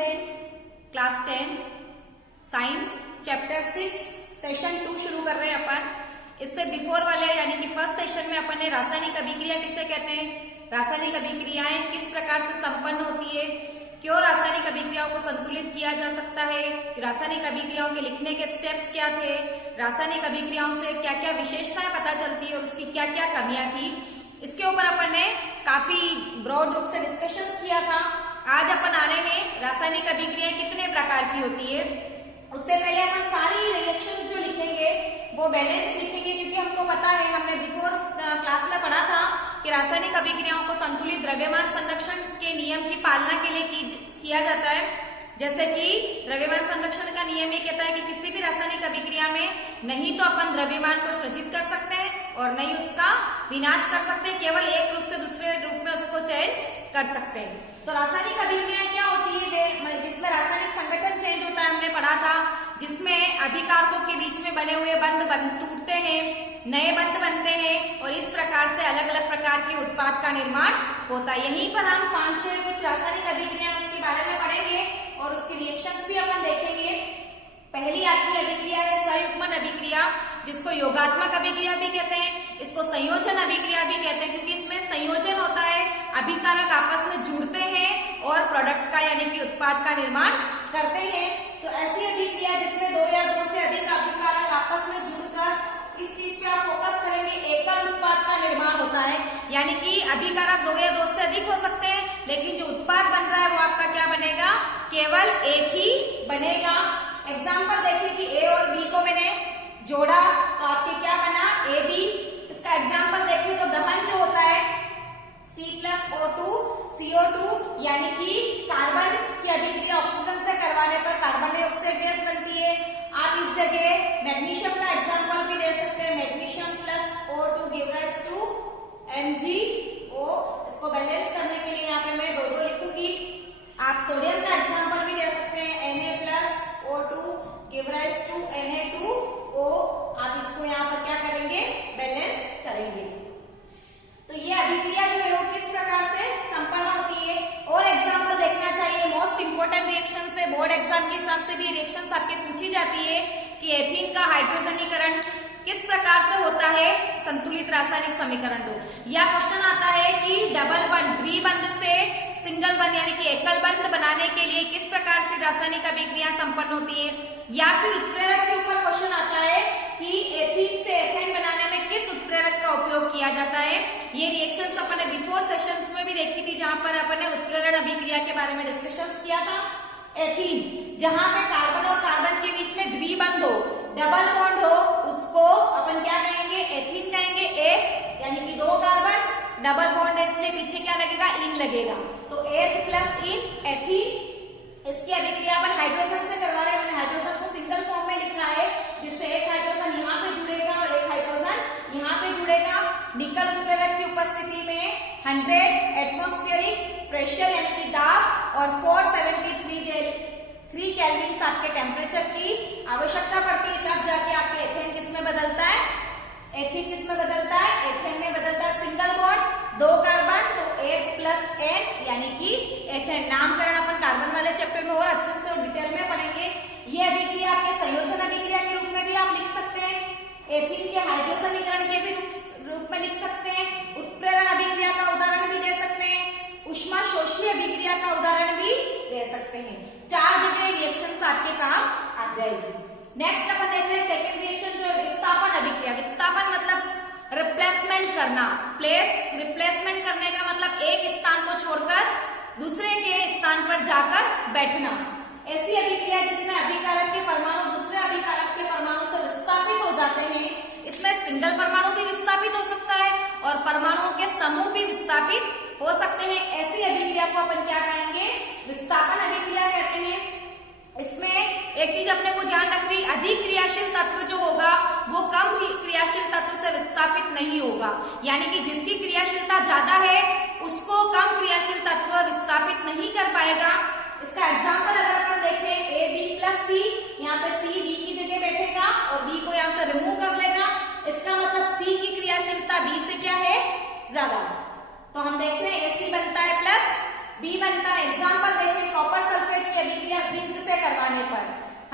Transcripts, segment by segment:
Student, class 10 science chapter 6 session 2 शुरू कर रहे हैं अपन। इससे बिफोर वाले यानी कि फर्स्ट सेशन में अपन ने रासायनिक अभिक्रिया किसे कहते हैं, रासायनिक अभिक्रियाएं किस प्रकार से संपन्न होती है, क्यों रासायनिक अभिक्रियाओं को संतुलित किया जा सकता है, रासायनिक अभिक्रियाओं के लिखने के स्टेप्स क्या थे, रासायनिक अभिक्रियाओं से क्या क्या विशेषताएं पता चलती है और उसकी क्या क्या कमियां थी, इसके ऊपर अपन ने काफी ब्रॉड रूप से डिस्कशंस किया था। आज अपन आ रहे हैं रासायनिक अभिक्रियाएं कितने प्रकार की होती है। उससे पहले अपन सारी रिएक्शंस जो लिखेंगे वो बैलेंस लिखेंगे, क्योंकि हमको पता है, हमने बिफोर क्लास में पढ़ा था कि रासायनिक अभिक्रियाओं को संतुलित द्रव्यमान संरक्षण के नियम की पालना के लिए किया जाता है। जैसे कि द्रव्यमान संरक्षण का नियम ये कहता है कि किसी भी रासायनिक अभिक्रिया में नहीं तो अपन द्रव्यमान को सृजित कर सकते हैं और नहीं उसका विनाश कर सकते हैं, केवल एक रूप से दूसरे रूप में उसको चेंज कर सकते हैं। तो रासायनिक अभिक्रिया क्या होती है, जिसमें रासायनिक संगठन चेंज होता है, हमने पढ़ा था, जिसमें अभिकारकों के बीच में बने हुए बंध टूटते हैं, नए बंध बनते हैं और इस प्रकार से अलग अलग प्रकार के उत्पाद का निर्माण होता है। यहीं पर हम 5-6 कुछ रासायनिक अभिक्रिया उसके बारे में पढ़ेंगे और उसके रिएक्शंस भी अपन देखेंगे। पहली आपकी अभिक्रिया है संयुग्मन अभिक्रिया, जिसको योगात्मक अभिक्रिया भी कहते हैं, इसको संयोजन अभिक्रिया भी कहते हैं, क्योंकि इसमें संयोजन होता है, अभिकारक आपस में जुड़ते हैं और प्रोडक्ट का यानी कि उत्पाद का निर्माण करते हैं। तो ऐसी अभिक्रिया जिसमें 2 या 2 से अधिक अभिकारक आपस में जुड़कर, इस चीज पे आप फोकस करेंगे, एकल उत्पाद का निर्माण होता है, यानी कि अभिकारक 2 या 2 से अधिक हो सकते हैं, लेकिन जो उत्पाद बन रहा है वो आपका क्या बनेगा, केवल एक ही बनेगा। एग्जाम्पल देखिए कि ए और बी को मैंने जोड़ा तो आपके क्या बना, ए बी। इसका एग्जाम्पल देखिए तो दहन जो होता है C+O2 CO2, यानी कि कार्बन की अभिक्रिया ऑक्सीजन से करवाने पर कार्बन डाइऑक्साइड गैस बनती है। आप इस जगह मैग्नीशियम का एग्जाम्पल भी दे सकते हैं, magnesium plus O2 give rise to MgO। इसको बैलेंस करने के लिए यहाँ पे मैं 2-2 लिखूंगी। आप सोडियम का एग्जाम्पल भी दे सकते हैं, Na+O2 give rise to Na2O। आप इसको यहाँ पर क्या करेंगे, बैलेंस करेंगे। तो ये अभिक्रिया जो है वो किस प्रकार से संपन्न होती है, और एग्जाम्पल देखना चाहिए। मोस्ट इंपोर्टेंट रिएक्शन से बोर्ड एग्जाम के हिसाब से भी रिएक्शंस आपके पूछी जाती है कि एथीन का हाइड्रोजनीकरण किस प्रकार से होता है संतुलित रासायनिक समीकरण दो। या क्वेश्चन आता है कि डबल बंध द्विबंध से सिंगल बंध यानी कि एकल बंध बनाने के लिए किस प्रकार से रासायनिक अभिक्रिया संपन्न होती है। या फिर उत्प्रेरक के ऊपर क्वेश्चन आता है कि एथीन से एथेन बनाने में किस उत्प्रेरक का उपयोग किया जाता है। ये रिएक्शंस अपन ने बिफोर सेशंस में भी देखी थी, जहां पर अपन ने उत्प्रेरण अभिक्रिया के बारे में डिस्कशंस किया था। एथीन जहां पे कार्बन और कार्बन के बीच में द्विबंध हो, डबल बॉन्ड हो, उसको अपन क्या कहेंगे, एथीन कहेंगे। एक यानी कि 2 कार्बन, डबल बॉन्ड है इसलिए पीछे क्या लगेगा, इन लगेगा, तो एथ प्लस इन एथीन। इसकी अभिक्रिया अपन हाइड्रोजन से करवा रहे हैं, मैंने हाइड्रोजन को सिंगल फॉर्म में लिखा है, जिससे एक हाइड्रोजन यहाँ पे जुड़ेगा और एक हाइड्रोजन यहाँ पे जुड़ेगा। निकल उत्प्रेरक की उपस्थिति में 100 एटमॉस्फेरिक प्रेशर यानी कि दाब और 473 केल्विन आपके टेम्परेचर की आवश्यकता पड़ती है, तब जाके आपके एथेन किस में बदलता है, एथीन किस में बदलता है, एथेन में बदलता है। सिंगल बॉन्ड 2 कार्बन तो H+N यानी कि एथेन। नामकरण अपन कार्बन वाले चैप्टर में और अच्छे से और डिटेल में पढ़ेंगे। ये अभिक्रिया आपके संयोजन अभिक्रिया के रूप में भी आप लिख सकते हैं, एथीन के हाइड्रोजनीकरण के भी रूप में लिख सकते हैं, उत्प्रेरण अभिक्रिया का उदाहरण भी दे सकते हैं, ऊष्मा शोषी अभिक्रिया का उदाहरण भी दे सकते हैं। 4 जगह रिएक्शंस आपके काम आ जाएगी। नेक्स्ट अपन देख रहे हैं सेकेंड रिएक्शन जो है विस्थापन अभिक्रिया। विस्थापन मतलब रिप्लेसमेंट करना, रिप्लेसमेंट करने का मतलब एक स्थान को छोड़कर दूसरे के स्थान पर जाकर बैठना। ऐसी अभिक्रिया जिसमें अभिकारक के परमाणु दूसरे अभिकारक के परमाणु से विस्थापित हो जाते हैं। इसमें सिंगल परमाणु भी विस्थापित हो सकता है और परमाणुओं के समूह भी विस्थापित हो सकते हैं। ऐसी अभिक्रिया को अपन क्या कहेंगे, विस्थापन अभिक्रिया कहते हैं। इसमें एक चीज अपने को ध्यान रखनी, अधिक क्रियाशील तत्व जो होगा वो कम क्रियाशील तत्व से विस्थापित नहीं होगा, यानी कि जिसकी क्रियाशीलता ज्यादा है उसको कम क्रियाशील तत्व विस्थापित नहीं कर पाएगा। इसका एग्जाम्पल अगर अपन देखें AB+C, यहाँ पे C B की जगह बैठेगा और B को यहाँ से रिमूव कर लेगा, इसका मतलब C की क्रियाशीलता B से क्या है, ज्यादा। तो हम देख रहे हैं AC बनता है प्लस B बनता है। एग्जाम्पल देखें कॉपर सल्फेट की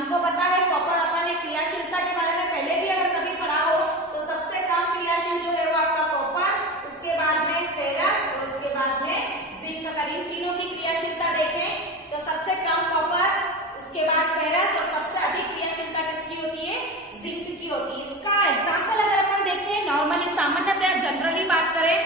हमको पता है कॉपर अपन ने क्रियाशीलता के बारे में पहले भी अगर कभी पढ़ा हो तो सबसे कम क्रियाशील जो है वो आपका कॉपर, उसके बाद में फेरस और उसके बाद में जिंक। अगर इन तीनों की क्रियाशीलता देखें तो सबसे कम कॉपर, उसके बाद फेरस और सबसे अधिक क्रियाशीलता किसकी होती है, जिंक की होती है। इसका एग्जाम्पल अगर अपन देखें नॉर्मली सामान्यतः जनरली बात करें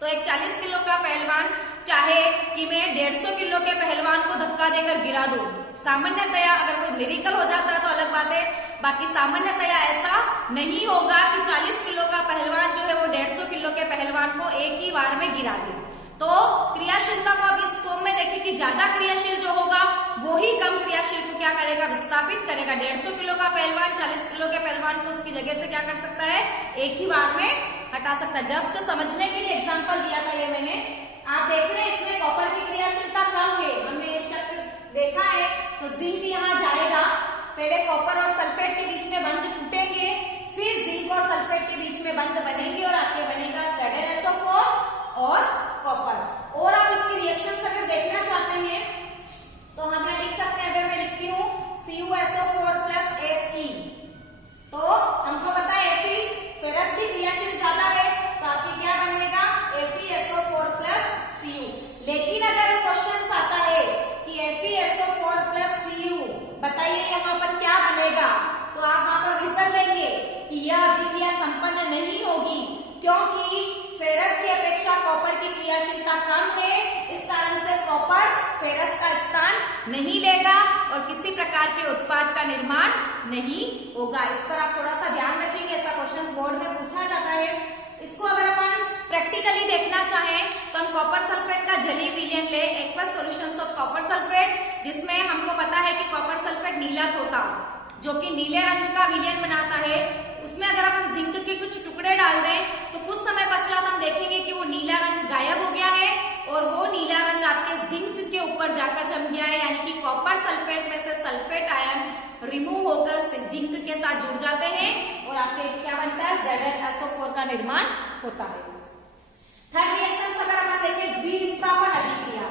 तो एक 40 किलो का पहलवान चाहे कि मैं 150 किलो के पहलवान को धक्का देकर गिरा दूं, सामान्यतया अगर कोई मिरेकल हो जाता है तो अलग बात है, बाकी सामान्यतया ऐसा नहीं होगा कि 40 किलो का पहलवान जो है वो 150 किलो के पहलवान को एक ही बार में गिरा दे। तो क्रियाशीलता को अब इस फॉर्म में देखें कि ज्यादा क्रियाशील जो होगा वो ही कम क्रियाशील को क्या करेगा, विस्थापित करेगा। 150 किलो का पहलवान 40 किलो के पहलवान को उसकी जगह से क्या कर सकता है, एक ही बार में हटा सकता है। जस्ट समझने के लिए एग्जांपल दिया था ये मैंने। आप देख रहे हैं इसमें कॉपर की क्रियाशीलता कम है, हमने एक चक्र देखा है। तो जिंक यहाँ जाएगा, पहले कॉपर और सल्फेट के बीच में बंध टूटेंगे, फिर जिंक और सल्फेट के बीच में बंध बनेंगे और आपके बनेगा ZnSO4 और कॉपर। और आप इसकी रिएक्शन अगर देखना चाहते हैं तो हम यहाँ लिख सकते हैं, अगर मैं लिखती हूँ CuSO4 प्लस Fe, तो हमको पता है Fe फेरस की क्रियाशील ज्यादा है तो आपकी क्या बनेगा, FeSO4 प्लस Cu। लेकिन अगर क्वेश्चन आता है कि FeSO4 प्लस Cu बताइए यहाँ पर क्या बनेगा, तो आप वहां पर रीजन देंगे कि यह अभिक्रिया संपन्न नहीं होगी क्योंकि फेरस की अपेक्षा कॉपर की क्रियाशीलता कम है, इस कारण से कॉपर फेरस का स्थान नहीं लेगा और किसी प्रकार के उत्पाद का निर्माण नहीं होगा। इस पर आप थोड़ा सा ध्यान रखेंगे, ऐसा क्वेश्चन बोर्ड में पूछा जाता है। इसको अगर अपन प्रैक्टिकली देखना चाहें तो हम कॉपर सल्फेट का जलीय विलयन ले, aqueous solutions of copper sulphate, जिसमें हमको पता है कि कॉपर सल्फेट नीला होता जो कि नीले रंग का विलयन बनाता है। उसमें अगर अपन जिंक के कुछ टुकड़े डाल दें तो कुछ समय पश्चात हम देखेंगे कि वो नीला रंग गायब हो गया है और वो नीला रंग आपके जिंक के ऊपर जाकर जम गया है, यानी कि कॉपर सल्फेट में से सल्फेट आयन रिमूव होकर जिंक के साथ जुड़ जाते हैं और आपके क्या बनता है, ZnSO4 का निर्माण होता है। थर्ड रिएक्शन अगर अपन देखें द्विविस्थापन अभिक्रिया,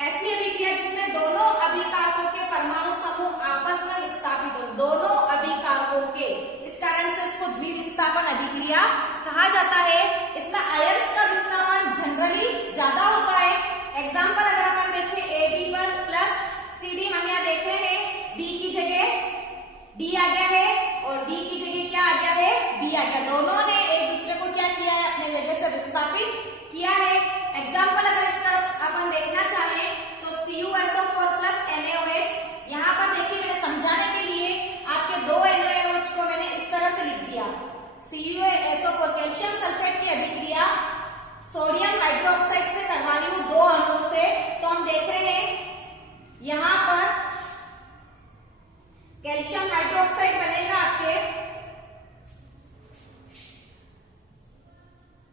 ऐसी अभिक्रिया जिसमें दोनों अभिकारकों के परमाणु समूह आपस में विस्थापित हो, दोनों अभिकारकों के, इस कारण से इसको द्विविस्थापन अभिक्रिया कहा जाता है। इसमें आयंस का विस्थापन जनरली ज्यादा होता है। एग्जाम्पल अगर अपन देखें AB प्लस CD, हम यहाँ देख रहे हैं B की जगह D आ गया है और D की जगह क्या आ गया है, B आ गया। दोनों ने एक दूसरे को क्या किया है, अपने जगह से विस्थापित किया है। एग्जाम्पल अगर इसका अपन देखना चाहें तो CuSO4 प्लस NaOH, यहाँ पर देखिए मैंने समझाने के लिए आपके दो NaOH को मैंने इस तरह से लिख दिया। CuSO4 कैल्शियम सल्फेट की अभिक्रिया सोडियम हाइड्रोक्साइड से करवानी हूं दो अणुओं से, तो हम देख रहे हैं यहाँ पर कैल्शियम हाइड्रोक्साइड बनेगा आपके,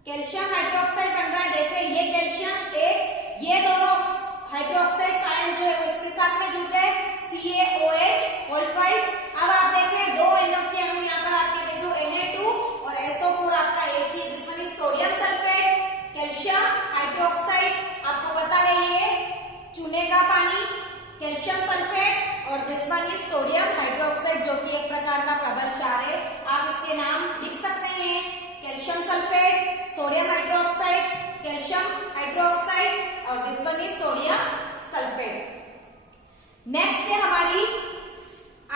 कैल्शियम हाइड्रोक्साइड बन रहा है, देख रहे हैं ये कैल्शियम एक, ये दोनों हाइड्रोक्साइड आयन जो है वो इसके साथ में जुड़ गए CaOH होल ट्वाइस। अब आप देख रहे हैं दो NO के अणु यहाँ पर आपके देख लो Na2 और SO4 आपका एक ही, जिसमें सोडियम सल्फेट, कैल्शियम हाइड्रोक्साइड, आपको पता है ये चूने का पानी, कैल्शियम सल्फेट और this one is sodium hydroxide जो कि एक प्रकार का प्रबल क्षार है। आप इसके नाम लिख सकते हैं, calcium sulphate, sodium hydroxide, calcium hydroxide और this one is sodium sulphate. Next है हमारी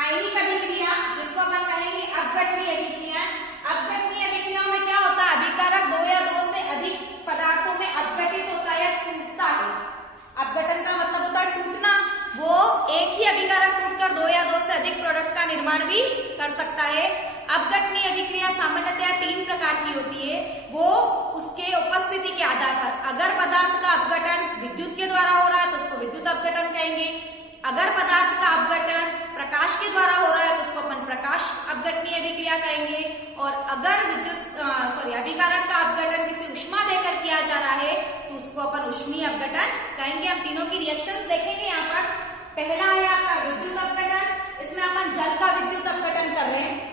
आयनिक अभिक्रिया, जिसको अपन कहेंगे अपघटनीय अभिक्रिया। अपघटनीय अभिक्रियाओं में क्या होता है, अभिकारक दो या दो से अधिक पदार्थों में अपघटित होता है या टूटता है। अपघटन का मतलब होता है टूटना, वो एक ही अभिकारक टूटकर दो या दो से अधिक प्रोडक्ट का निर्माण भी कर सकता है। अपघटनीय अभिक्रिया सामान्यतः 3 प्रकार की होती है, वो उसके उपस्थिति के आधार पर। अगर पदार्थ का अपघटन विद्युत के द्वारा हो रहा है तो उसको विद्युत अपघटन कहेंगे, अगर पदार्थ का अपघटन प्रकाश के द्वारा हो रहा है तो उसको अपन प्रकाश अपघटनीय अभिक्रिया कहेंगे, और अगर अभिकारक का अपघटन किसी उष्मा देकर किया जा रहा है तो उसको अपन उष्मीय अपघटन कहेंगे। हम तीनों की रिएक्शंस देखेंगे यहाँ पर। पहला है आपका विद्युत अपघटन, इसमें अपन जल का विद्युत अपघटन कर रहे हैं।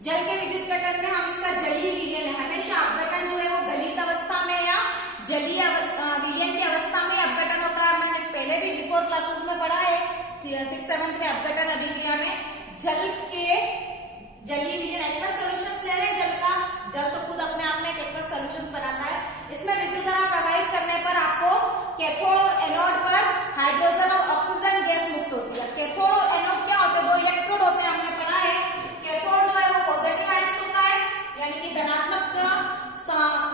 जल के विद्युत अपघटन में हम इसका जलीय विलयन है, हमेशा अपघटन जो है वो गलित अवस्था में या जलीय विलयन की अवस्था में अपघटन होता है। मैंने पहले भी बिफोर क्लासेस में पढ़ा है 6th 7th में अपघटन अभिक्रिया में जल के जलीय विलयन एक्वस सॉल्यूशंस ले रहे हैं। जल तो खुद अपने आप में एक एक्वस सॉल्यूशंस बनाता है। इसमें विद्युत धारा प्रवाहित करने पर आपको कैथोड और एनोड पर हाइड्रोजन और ऑक्सीजन गैस मुक्त होती है। कैथोड और एनोड क्या होते हैं? दो इलेक्ट्रोड होते हैं, हमने पढ़ा है। कैथोड जो है वो पॉजिटिव आयंस होता है, यानी कि धनात्मक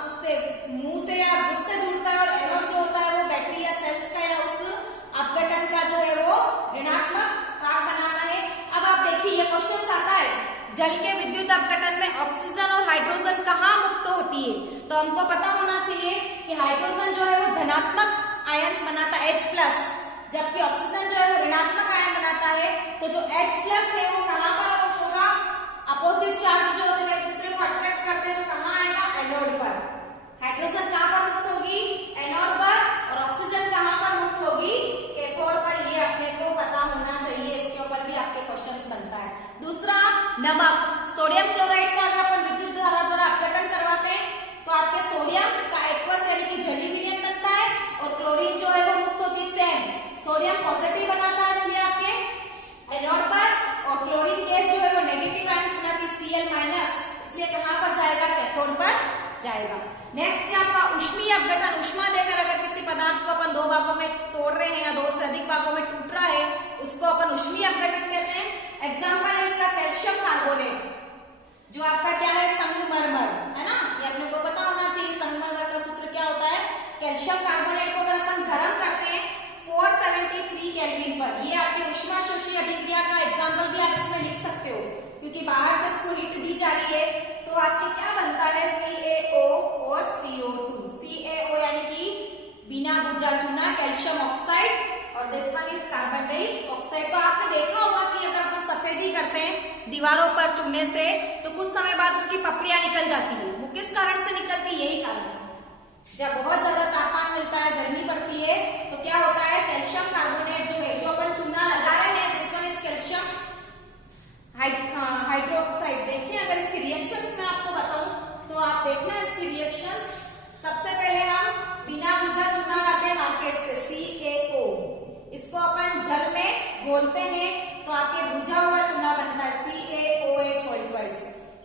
उससे मुंह से या ग्रुप से जुड़ता है, और एनोड जो होता है वो बैटरी या सेल्स का या उस अपघटन का जो है वो ऋणात्मक भाग बनाता है। अब आप देखिए ये क्वेश्चन आता है, जल के विद्युत अपघटन में ऑक्सीजन और हाइड्रोजन कहाँ मुक्त होती है? तो हमको पता होना चाहिए कि हाइड्रोजन जो है वो धनात्मक आयंस बनाता है H+, जबकि ऑक्सीजन जो है वो ऋणात्मक आयन बनाता है। तो जो H+ है वो कहाँ पर होगा? अपोजिट चार्ज जो होते हैं एक दूसरे को अट्रैक्ट करते हैं, तो कहाँ आएगा? एनोड पर। हाइड्रोजन कहाँ पर मुक्त होगी? एनोड पर। और ऑक्सीजन कहाँ पर मुक्त होगी? कैथोड पर। ये अपने को पता होना चाहिए, इसके ऊपर भी आपके क्वेश्चंस बनता है। दूसरा, नमक, सोडियम क्लोराइड का अगर अपन विद्युत धारा द्वारा अपघटन करवाते हैं तो आपके सोडियम का एक्वस यानी कि जलीय विलयन बनता है, और क्लोरीन जो है वो मुक्त होती है सेम। सोडियम पॉजिटिव बनाता है इसलिए आपके एनोड पर, और क्लोरीन गैस जो है वो नेगेटिव आयंस बनाती है Cl-, इसलिए कहां पर जाएगा? कैथोड पर जाएगा। नेक्स्ट है आपका ऊष्मीय अपघटन। ऊष्मा देकर अगर किसी पदार्थ को अपन दो भागों में तोड़ रहे हैं या दो से अधिक भागों में टूट रहा है, उसको अपन ऊष्मीय अपघटन कहते हैं। एग्जाम्पल है इसका कैल्शियम कार्बोनेट, जो आपका क्या है? संगमरमर, है ना? ये अपने को पता होना चाहिए संगमरमर का सूत्र क्या होता है। कैल्शियम कार्बोनेट को अगर अपन गर्म करते हैं 473 केल्विन पर, ये आपकी ऊष्माशोषी अभिक्रिया का एग्जाम्पल भी आप इसमें लिख सकते हो, क्योंकि बाहर से इसको हीट दी जा रही है। तो आपके क्या बनता है? CaO और CO2। CaO यानी कि बिना बुझा चूना कैल्शियम ऑक्साइड, और this one is carbon dioxide. तो आपने देखा होगा कि अगर अपन सफेदी करते हैं दीवारों पर चूने से, तो कुछ समय बाद उसकी पपड़ियां निकल जाती है। वो किस कारण से निकलती है? यही कारण है, जब बहुत ज्यादा तापमान मिलता है, गर्मी पड़ती है, तो क्या होता है? कैल्शियम कार्बोनेट जो है, जो अपन चूना लगा रहे हैं, this one is calcium hydroxide. देखिए अगर इसकी रिएक्शंस मैं आपको बताऊं तो आप देखना इसकी रिएक्शंस। सबसे पहले हम बिना बुझा चूना लाते हैं मार्केट से, CaO, इसको अपन जल में घोलते हैं तो आपके बुझा हुआ चूना बनता है CaOH।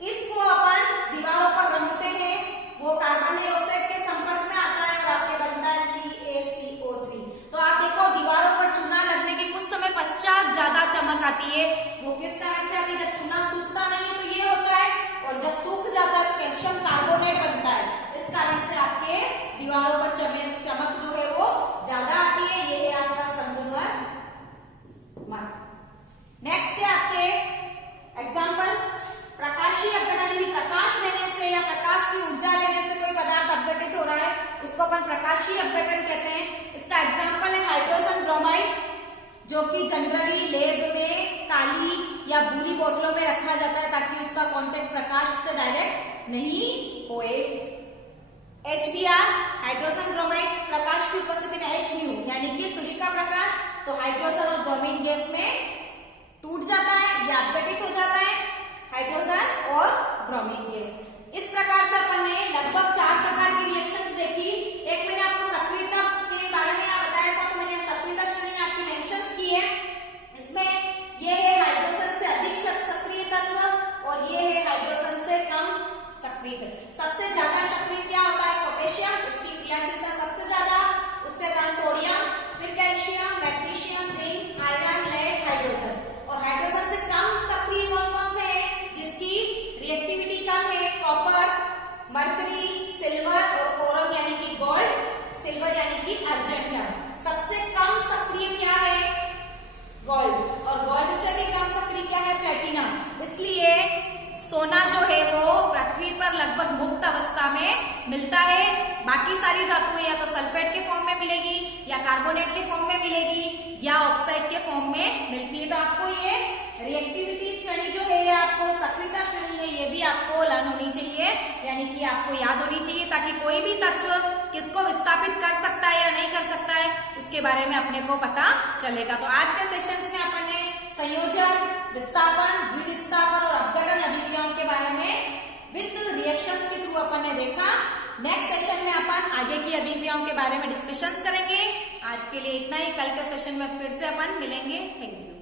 इसको अपन दीवारों पर रंगते हैं, वो कार्बन डाइऑक्साइड के संपर्क में आता है और आपके बनता है CaCO3। तो आप देखो दीवारों पर चूना लगने के कुछ समय पश्चात ज्यादा चमक आती है। वो किस कारण से आती है? जब चूना सूखता नहीं है तो ये होता है, और जब सूख जाता है तो कैल्शियम कार्बोनेट बनता है। इस कारण से आपके दीवारों पर चमक जो है वो ज्यादा आती है। ये है आपका संगमरमर। नेक्स्ट है आपके एग्जांपल्स। प्रकाशीय अपघटन, प्रकाश लेने से या प्रकाश की ऊर्जा लेने से कोई पदार्थ अपघटित हो रहा है, उसको अपन प्रकाशीय अपघटन कहते हैं। इसका एग्जांपल है हाइड्रोजन ब्रोमाइड, जो कि जनरली लैब में काली या भूरी बोतलों में रखा जाता है ताकि उसका कांटेक्ट प्रकाश से डायरेक्ट नहीं होए। HBr, हाइड्रोजन ब्रोमाइड, प्रकाश की उपस्थिति में Hnu यानी कि सूर्य का प्रकाश, तो हाइड्रोजन और ब्रोमीन गैस में टूट जाता है या अपघटित हो जाता है हाइड्रोजन और ब्रोमीन गैस। इस प्रकार से अपन ने लगभग 4 प्रकार की रिएक्शंस देखी। एक मैंने आपको सक्रियता के बारे में बताया था, तो मैंने सक्रियता श्रेणी आपकी मेंशंस की है। इसमें ये है हाइड्रोजन से अधिक सक्रिय तत्व और ये है हाइड्रोजन से कम सक्रिय तत्व। सबसे ज्यादा सक्रिय क्या होता है? पोटेशियम, इसकी क्रियाशीलता सबसे ज्यादा, उससे कम सोडियम, फिर calcium, magnesium, zinc, iron, lead, hydrogen. और हाइड्रोजन से कम सक्रिय कौन कौन से हैं जिसकी रिएक्टिविटी कम है? कॉपर, मरकरी, सिल्वर और बोरॉन यानी कि गोल्ड, सिल्वर यानी कि अर्जेंटम। सबसे कम सक्रिय क्या है? गोल्ड, और गोल्ड से भी कम सक्रिय क्या है? प्लेटिनम। इसलिए सोना जो है वो पृथ्वी पर लगभग मुक्त अवस्था में मिलता है। बाकी सारी धातुएं या तो सल्फेट के फॉर्म में मिलेगी या कार्बोनेट के फॉर्म में मिलेगी या ऑक्साइड के फॉर्म में मिलती है। तो आपको ये रिएक्टिविटी श्रेणी जो है आपको सक्रियता श्रेणी है, ये भी आपको लर्न होनी चाहिए, यानी कि आपको याद होनी चाहिए, ताकि कोई भी तत्व किसको विस्थापित कर सकता है या नहीं कर सकता है उसके बारे में अपने को पता चलेगा। तो आज के सेशंस में अपन ने संयोजन, विस्थापन, द्विविस्थापन और अपघटन अभिक्रियाओं के बारे में विद रिएक्शंस के थ्रू अपन ने देखा। नेक्स्ट सेशन में अपन आगे की अभिक्रियाओं के बारे में डिस्कशंस करेंगे। आज के लिए इतना ही। कल के सेशन में फिर से अपन मिलेंगे। Thank you.